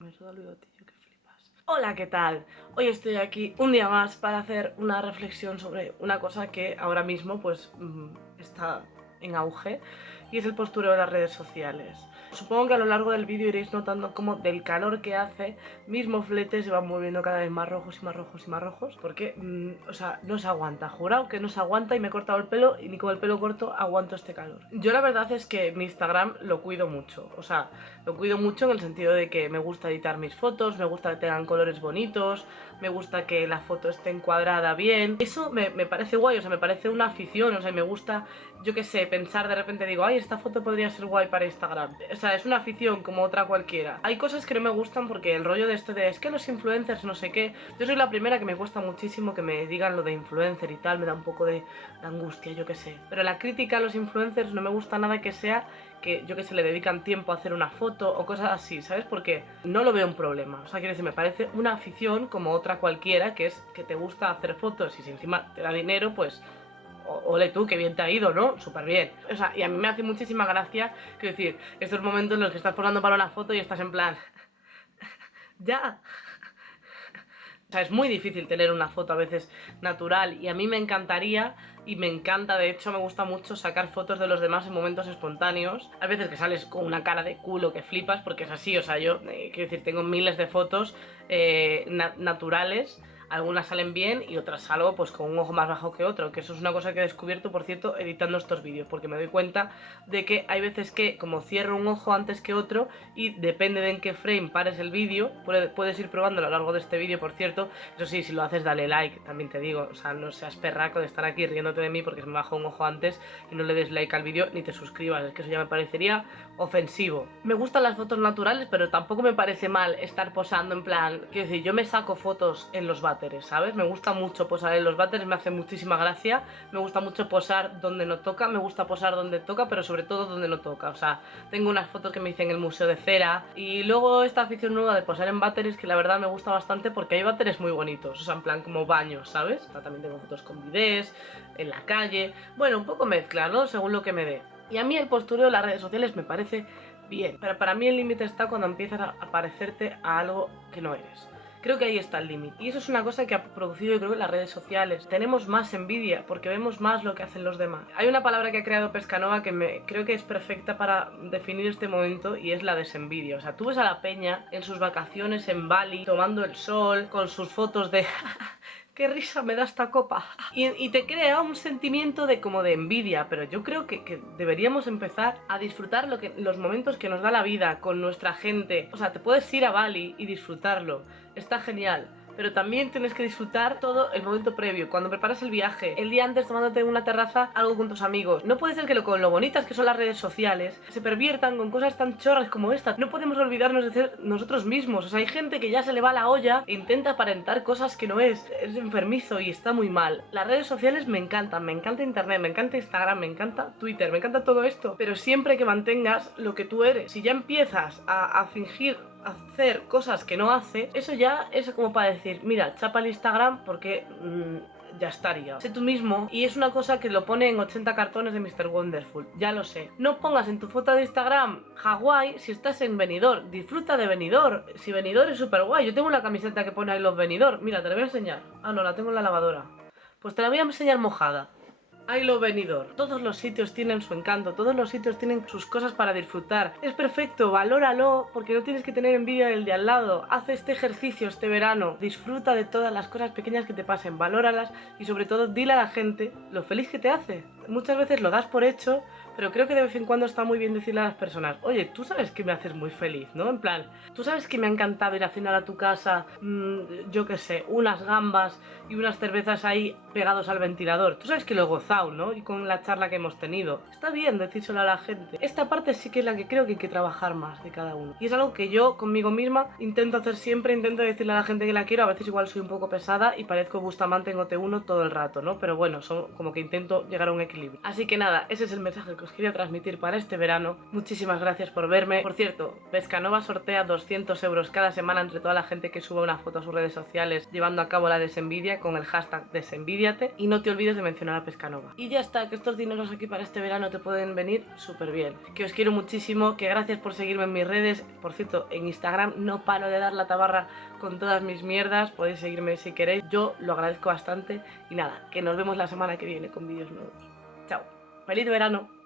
Me suda el bigotillo que flipas. Hola, ¿qué tal? Hoy estoy aquí un día más para hacer una reflexión sobre una cosa que ahora mismo pues está en auge y es el postureo de las redes sociales. Supongo que a lo largo del vídeo iréis notando cómo del calor que hace mis mofletes se van volviendo cada vez más rojos y más rojos y más rojos porque, o sea, no se aguanta, jurado que no se aguanta y me he cortado el pelo y ni con el pelo corto aguanto este calor. Yo la verdad es que mi Instagram lo cuido mucho, o sea, lo cuido mucho en el sentido de que me gusta editar mis fotos, me gusta que tengan colores bonitos, me gusta que la foto esté encuadrada bien. Eso me parece guay, o sea, me parece una afición, o sea, me gusta, yo qué sé, pensar de repente, digo, ay, esta foto podría ser guay para Instagram. O sea, es una afición como otra cualquiera. Hay cosas que no me gustan porque el rollo de esto de, es que los influencers no sé qué, yo soy la primera que me cuesta muchísimo que me digan lo de influencer y tal, me da un poco de angustia, yo qué sé. Pero la crítica a los influencers no me gusta nada que sea que, yo que sé, le dedican tiempo a hacer una foto o cosas así, ¿sabes? Porque no lo veo un problema. O sea, quiero decir, me parece una afición como otra cualquiera, que es que te gusta hacer fotos y si encima te da dinero, pues ole tú, qué bien te ha ido, ¿no? Súper bien. O sea, y a mí me hace muchísima gracia, quiero decir, estos momentos en los que estás posando para una foto y estás en plan, ya. O sea, es muy difícil tener una foto a veces natural y a mí me encantaría y me encanta, de hecho me gusta mucho sacar fotos de los demás en momentos espontáneos. Hay veces que sales con una cara de culo que flipas porque es así, o sea, yo, quiero decir, tengo miles de fotos naturales. Algunas salen bien y otras salgo pues con un ojo más bajo que otro, que eso es una cosa que he descubierto, por cierto, editando estos vídeos, porque me doy cuenta de que hay veces que como cierro un ojo antes que otro y depende de en qué frame pares el vídeo, puedes ir probando a lo largo de este vídeo, por cierto. Eso sí, si lo haces dale like, también te digo, o sea, no seas perraco de estar aquí riéndote de mí porque se me baja un ojo antes y no le des like al vídeo ni te suscribas, es que eso ya me parecería ofensivo. Me gustan las fotos naturales, pero tampoco me parece mal estar posando en plan, quiero decir, yo me saco fotos en los váteres, ¿sabes? Me gusta mucho posar en los váteres, me hace muchísima gracia, me gusta mucho posar donde no toca, me gusta posar donde toca, pero sobre todo donde no toca, o sea, tengo unas fotos que me hice en el Museo de Cera y luego esta afición nueva de posar en váteres que la verdad me gusta bastante porque hay váteres muy bonitos, o sea, en plan como baños, ¿sabes? O sea, también tengo fotos con bidés, en la calle, bueno, un poco mezcla, ¿no? Según lo que me dé. Y a mí el postureo de las redes sociales me parece bien, pero para mí el límite está cuando empiezas a parecerte a algo que no eres. Creo que ahí está el límite. Y eso es una cosa que ha producido, yo creo, en las redes sociales. Tenemos más envidia porque vemos más lo que hacen los demás. Hay una palabra que ha creado Pescanova que creo que es perfecta para definir este momento y es la desenvidia. O sea, tú ves a la peña en sus vacaciones en Bali, tomando el sol, con sus fotos de qué risa me da esta copa. Y te crea un sentimiento de como de envidia, pero yo creo que deberíamos empezar a disfrutar los momentos que nos da la vida con nuestra gente. O sea, te puedes ir a Bali y disfrutarlo, está genial. Pero también tienes que disfrutar todo el momento previo, cuando preparas el viaje, el día antes tomándote en una terraza algo con tus amigos. No puede ser que con lo bonitas que son las redes sociales se perviertan con cosas tan chorras como esta. No podemos olvidarnos de ser nosotros mismos. O sea, hay gente que ya se le va la olla e intenta aparentar cosas que no es. Es enfermizo y está muy mal. Las redes sociales me encantan, me encanta internet, me encanta Instagram, me encanta Twitter, me encanta todo esto. Pero siempre que mantengas lo que tú eres. Si ya empiezas a fingir hacer cosas que no hace, eso ya es como para decir, mira, chapa el Instagram porque ya estaría. Sé tú mismo y es una cosa que lo pone en 80 cartones de Mr. Wonderful, ya lo sé. No pongas en tu foto de Instagram Hawái si estás en Benidorm, disfruta de Benidorm. Si Benidorm es súper guay, yo tengo una camiseta que pone I love Benidorm, mira, te la voy a enseñar. Ah, no, la tengo en la lavadora. Pues te la voy a enseñar mojada. Ahí lo venidor. Todos los sitios tienen su encanto, todos los sitios tienen sus cosas para disfrutar. Es perfecto, valóralo, porque no tienes que tener envidia del de al lado. Haz este ejercicio este verano, disfruta de todas las cosas pequeñas que te pasen, valóralas y sobre todo dile a la gente lo feliz que te hace. Muchas veces lo das por hecho, pero creo que de vez en cuando está muy bien decirle a las personas, oye, tú sabes que me haces muy feliz, ¿no? En plan, tú sabes que me ha encantado ir a cenar a tu casa, yo qué sé, unas gambas y unas cervezas ahí pegados al ventilador. Tú sabes que lo he gozado, ¿no? Y con la charla que hemos tenido. Está bien decírselo a la gente. Esta parte sí que es la que creo que hay que trabajar más de cada uno. Y es algo que yo conmigo misma intento hacer siempre, intento decirle a la gente que la quiero. A veces igual soy un poco pesada y parezco Bustamante en OT1 todo el rato, ¿no? Pero bueno, como que intento llegar a un equilibrio. Así que nada, ese es el mensaje que os os quería transmitir para este verano. Muchísimas gracias por verme. Por cierto, Pescanova sortea 200 euros cada semana entre toda la gente que suba una foto a sus redes sociales llevando a cabo la desenvidia con el hashtag desenvidiate, y no te olvides de mencionar a Pescanova. Y ya está, que estos dineros aquí para este verano te pueden venir súper bien. Que os quiero muchísimo, que gracias por seguirme en mis redes. Por cierto, en Instagram no paro de dar la tabarra con todas mis mierdas, podéis seguirme si queréis, yo lo agradezco bastante. Y nada, que nos vemos la semana que viene con vídeos nuevos. Chao, feliz verano.